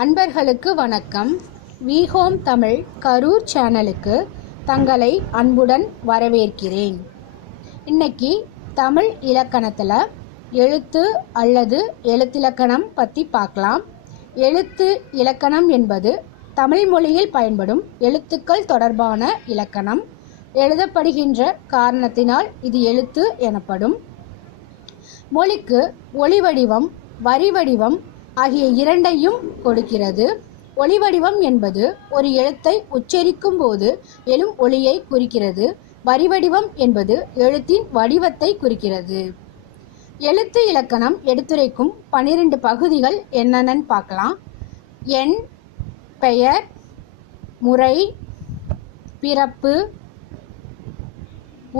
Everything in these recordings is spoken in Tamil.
அன்பர்களுக்கு வணக்கம். வி ஹோம் தமிழ் கரூர் சேனலுக்கு தங்களை அன்புடன் வரவேற்கிறேன். இன்னைக்கு தமிழ் இலக்கணத்தில் எழுத்து அல்லது எழுத்திலக்கணம் பற்றி பார்க்கலாம். எழுத்து இலக்கணம் என்பது தமிழ் மொழியில் பயன்படும் எழுத்துக்கள் தொடர்பான இலக்கணம். எழுதப்படுகின்ற காரணத்தினால் இது எழுத்து எனப்படும். மொழிக்கு ஒலி வடிவம், வரி வடிவம் ஆகிய இரண்டையும் கொடுக்கிறது. ஒலி வடிவம் என்பது ஒரு எழுத்தை உச்சரிக்கும் போது எழும் ஒலியை குறிக்கிறது. வரி வடிவம் என்பது எழுத்தின் வடிவத்தை குறிக்கிறது. எழுத்து இலக்கணம் எடுத்துரைக்கும் 12 பகுதிகள் என்னென்னு பார்க்கலாம். எண், பெயர், முறை, பிறப்பு,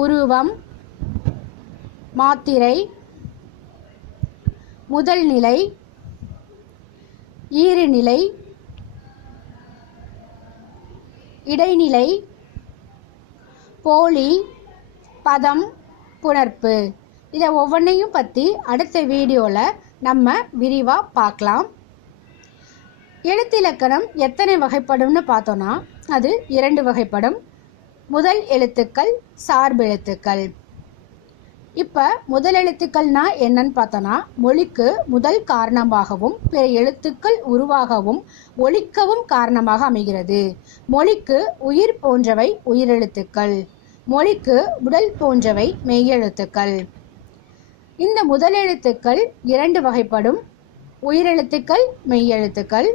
உருவம், மாத்திரை, முதல் நிலை, ஈறுநிலை, இடைநிலை, போலி, பதம், புணர்ப்பு. இதை ஒவ்வொன்றையும் பற்றி அடுத்த வீடியோவில் நம்ம விரிவாக பார்க்கலாம். எழுத்திலக்கணம் எத்தனை வகைப்படும்னு பார்த்தோன்னா அது 2 வகைப்படும். முதல் எழுத்துக்கள், சார்பெழுத்துக்கள். இப்போ முதல் எழுத்துக்கள்னா என்னன்னு பார்த்தோன்னா மொழிக்கு முதல் காரணமாகவும் பிற எழுத்துக்கள் உருவாகவும் ஒலிக்கவும் காரணமாக அமைகிறது. மொழிக்கு உயிர் போன்றவை உயிரெழுத்துக்கள், மொழிக்கு உடல் போன்றவை மெய்யெழுத்துக்கள். இந்த முதல் எழுத்துக்கள் 2 வகைப்படும்: உயிரெழுத்துக்கள், மெய்யெழுத்துக்கள்.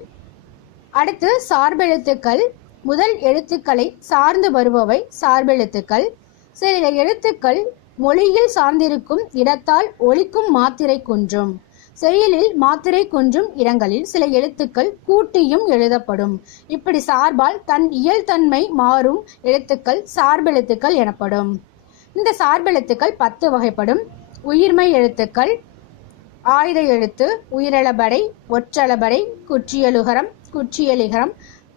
அடுத்து சார்பெழுத்துக்கள். முதல் எழுத்துக்களை சார்ந்து வருபவை சார்பெழுத்துக்கள். சில எழுத்துக்கள் மொழியில் சார்ந்திருக்கும் இடத்தால் ஒலிக்கும் மாத்திரை குன்றும். செயலில் மாத்திரை குன்றும் இடங்களில் சில எழுத்துக்கள் கூட்டியும் எழுதப்படும். இப்படி சார்பால் தன் இயல்தன்மை மாறும் எழுத்துக்கள் சார்பெழுத்துக்கள் எனப்படும். இந்த சார்பெழுத்துக்கள் 10 வகைப்படும்: உயிர்மை எழுத்துக்கள், ஆயுத எழுத்து, உயிரெழபடை, ஒற்றளபடை, குற்றியலுகரம், குற்றியலிகரம்,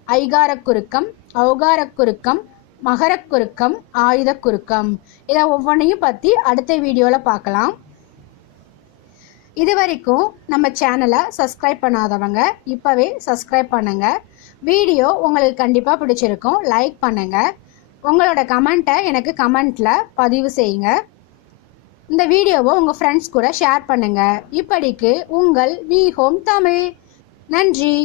ஐகாரக் குறுக்கம், ஔகாரக் குறுக்கம், மகரக் குறுக்கம், ஆயுத குறுக்கம். இதை ஒவ்வொன்றையும் பற்றி அடுத்த வீடியோவில் பார்க்கலாம். இது வரைக்கும் நம்ம சேனலை சப்ஸ்கிரைப் பண்ணாதவங்க இப்போவே சப்ஸ்கிரைப் பண்ணுங்க. வீடியோ உங்களுக்கு கண்டிப்பாக பிடிச்சிருக்கும். லைக் பண்ணுங்க. உங்களோட கமெண்ட்டை எனக்கு கமெண்ட்டில் பதிவு செய்யுங்க. இந்த வீடியோவை உங்கள் ஃப்ரெண்ட்ஸ் கூட ஷேர் பண்ணுங்க. இப்படிக்கு உங்கள் வி ஹோம் தமிழ். நன்றி.